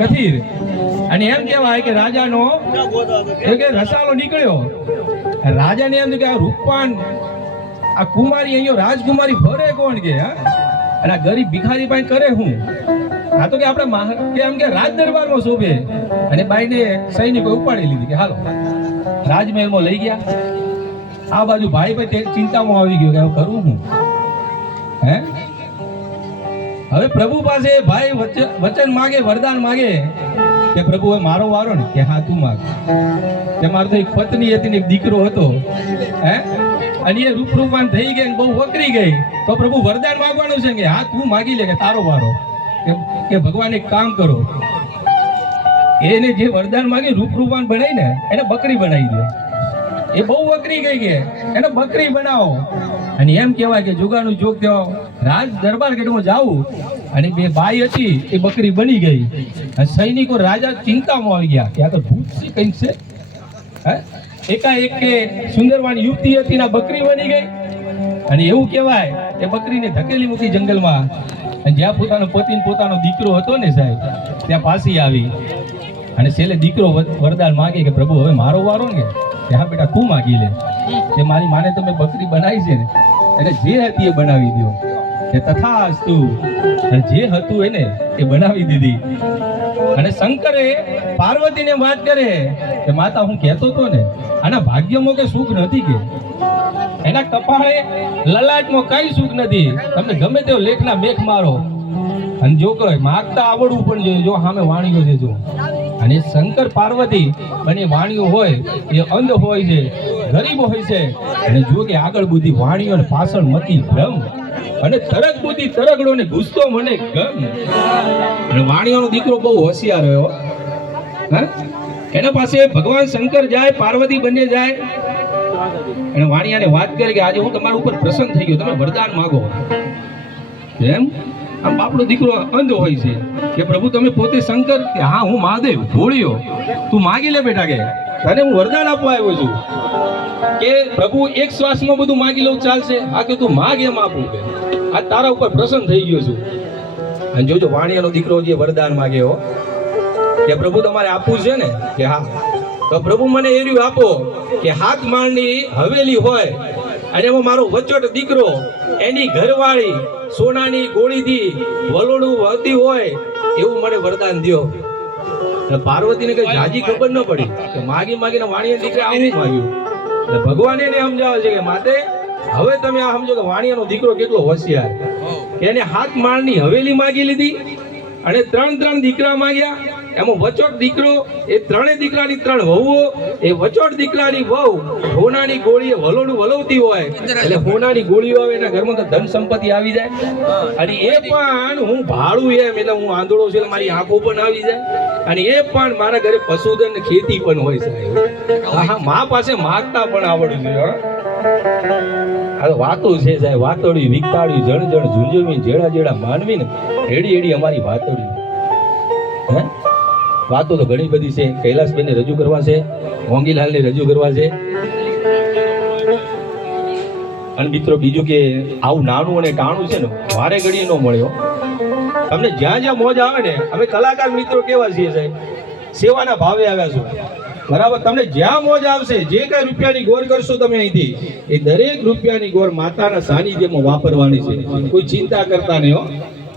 કથિર. અને એમ કહેવાય કે રાજાનો કે રસાલો નીકળ્યો. રાજાને એમ કે આ રૂપવાન આ કુમારી અહીંયા રાજકુમારી ભરે કોણ કે અને આ ગરીબ ભિખારી પાસે કરે હું? આ તો કે આપણે કે એમ કે રાજ દરબારમાં શોભે. અને બાઈને સૈનિકો ઉપાડી લીધી કે હાલો રાજમહેલમાં લઈ ગયા. આ બાજુ ભાઈ ભાઈ ચિંતામાં આવી ગયો કે હવે કરું હું? હે હવે પ્રભુ પાસે ભાઈ વચન માગે, વરદાન માગે કે પ્રભુ હવે મારો વારો ને કે હા તું માગ. કે મારો તો એક પત્ની હતી ને એક દીકરો હતો, હે અને એ રૂપરૂપાન થઈ ગઈ બહુ વકરી ગઈ. તો પ્રભુ વરદાન માંગવાનું છે કે હા તું માગી લે કે તારો વારો. કે ભગવાન એક કામ કરો, એને જે વરદાન માંગે રૂપરૂપાન બનાવી ને એને બકરી બનાવી દો. એ બહુ વકરી ગઈ કે એને બકરી બનાવો. અને એમ કહેવાય કે જોગાનું જોગ થયો. રાજ દરબાર કે હું જાઉં અને બે બાઈ હતી એ બકરી બની ગઈ. અને સૈનિકો રાજા ચિંતામાં આવી ગયા કે આ તો ભૂત છે કંઈક છે. હે એકાએક કે સુંદરવાન યુવતી હતી ને બકરી બની ગઈ. અને એવું કહેવાય કે બકરીને ધકેલી મૂકી જંગલમાં. અને જ્યાં પોતાનો પતિને પોતાનો દીકરો હતો ને સાહેબ ત્યાં પાછી આવી. અને છેલ્લે દીકરો વરદાન માગે કે પ્રભુ હવે મારો વારો ને કે હા બેટા તું માગી લે કે મારી માને તમે બકરી બનાવી છે ને એને જે હતી એ બનાવી દો. કે તથાસ્તુ. જે હતું એને એ બનાવી દીધી. અને શંકરે પાર્વતીને વાત કરે કે માતા હું કહેતો હતો ને આના ભાગ્યમાં કે સુખ નથી કે એના કપાળે લલાટમાં કઈ સુખ નથી. તમે ગમે તેવો લેખના મેખ મારો અને જો કે માગતા આવડવું પણ જોઈએ. જો સામે વાણીઓ છે જો. અને શંકર પાર્વતી અને વાણીઓ હોય એ અંધ હોય છે, ગરીબ હોય છે. અને જો કે આગળ બુદ્ધિ વાણીઓ અને પાછળ મતી ભ્રમ. અને તરક બુદ્ધિ તરકડો ને ગુસ્સો મને ગમ. અને વાણીઓનો દીકરો બહુ હોશિયાર રહ્યો. એના પાસે ભગવાન શંકર જાય, પાર્વતી બંને જાય. અને વાણિયાને વાત કરી કે આજે હું તમારા ઉપર પ્રસન્ન થઈ ગયો, તમે વરદાન માગો. એમ આમ બાપડો દીકરો અંધ હોય છે કે પ્રભુ તમે પોતે શંકર કે હા હું મહાદેવ ભોળિયો, તું માગી લે બેટા કે તને હું વરદાન આપવા આવ્યો છું. કે પ્રભુ એક શ્વાસમાં બધું માગી લઉં ચાલશે? હા કે તું માગ એમ આપું કે આ તારા ઉપર પ્રસન્ન થઈ ગયો છું. અને જોજો વાણિયાનો દીકરો જે વરદાન માગે હો કે પ્રભુ તમારે આપવું છે ને કે હા તો પ્રભુ મને એર્યું આપો કે હાથ માળની હવેલી હોય અને એમાં મારો વચોટ દીકરો એની ઘરવાળી સોનાની ગોળીથી વલોણું વહતી હોય એવું મને વરદાન દ્યો. પાર્વતીને કઈ જાજી ખબર ન પડી કે માગી માગીને વાણિયા દીકરા આવું માગ્યું. ભગવાન એને સમજાવે છે કે માતે હવે તમે આ સમજો કે વાણિયાનો દીકરો કેટલો હોશિયાર. એને હાથ માળની હવેલી માગી લીધી અને ત્રણ દીકરા માગ્યા. એમાં વચોટ દીકરો એ ત્રણે દીકરાની ત્રણ વહુઓ. એ વચોટ દીકરાની વહુ હોનાની ગોળીએ વલોણું વલોવતી હોય એટલે હોનાની ગોળીઓ આવે એના ઘરમાં તો ધન સંપત્તિ આવી જાય. અને એ પણ હું ભાડું એમ એટલે હું આંધળો છું એટલે મારી આંખો પણ આવી જાય. અને એ પણ મારા ઘરે પશુધન ખેતી પણ હોય સાહેબ. હા મા પાસે માગતા પણ આવડવું જોઈએ. આ વાતો છે સાહેબ. વાતોડી વિકતાડી જણ જણ ઝુંઝુમી જેડા જેડા માનવી ને એડી એડી અમારી વાતોડી. હે વાતો તો ઘણી બધી છે. કૈલાસબેનને રજૂ કરવા છે, મોંગીલાલને રજૂ કરવા છે. અને મિત્રો બીજું કે આવું નાનું અને ટાણું છે ને વારે ઘડીએ ન મળ્યો. તમને જ્યાં જ્યાં મોજ આવે ને અમે કલાકાર મિત્રો કેવા છીએ સાહેબ સેવાના ભાવે આવ્યા છો બરાબર. તમને જ્યાં મોજ આવશે જે કઈ રૂપિયાની ગોર કરશો તમે અહીંથી એ દરેક રૂપિયાની ગોર માતાના સાનિધ્યમાં વાપરવાની છે. કોઈ ચિંતા કરતા નહીં હો.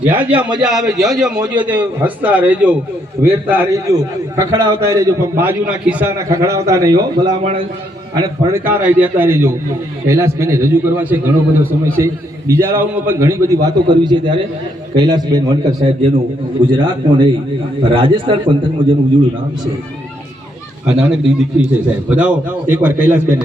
જ્યાં જ્યાં મજા આવે જ્યાં જ્યાં મોજો તે હસતા રહેજો, વેરતા રહેજો, ખખડાવતા રહેજો. પણ બાજુના ખિસ્સાના ખખડાવતા નહીં હો ભલા માણસ. અને ફડકારાઈ દેતા રહેજો. કૈલાસબેને રજૂ કરવા છે, ઘણો બધો સમય છે. બીજા રાઉન્ડમાં પણ ઘણી બધી વાતો કરવી છે. ત્યારે કૈલાસબેન વણકર સાહેબ જેનું ગુજરાતનું નહીં રાજસ્થાન પંથકનું જેનું ઉજળું નામ છે. આ નાનકડી દીકરી છે સાહેબ. બધાઓ એકવાર કૈલાસબેન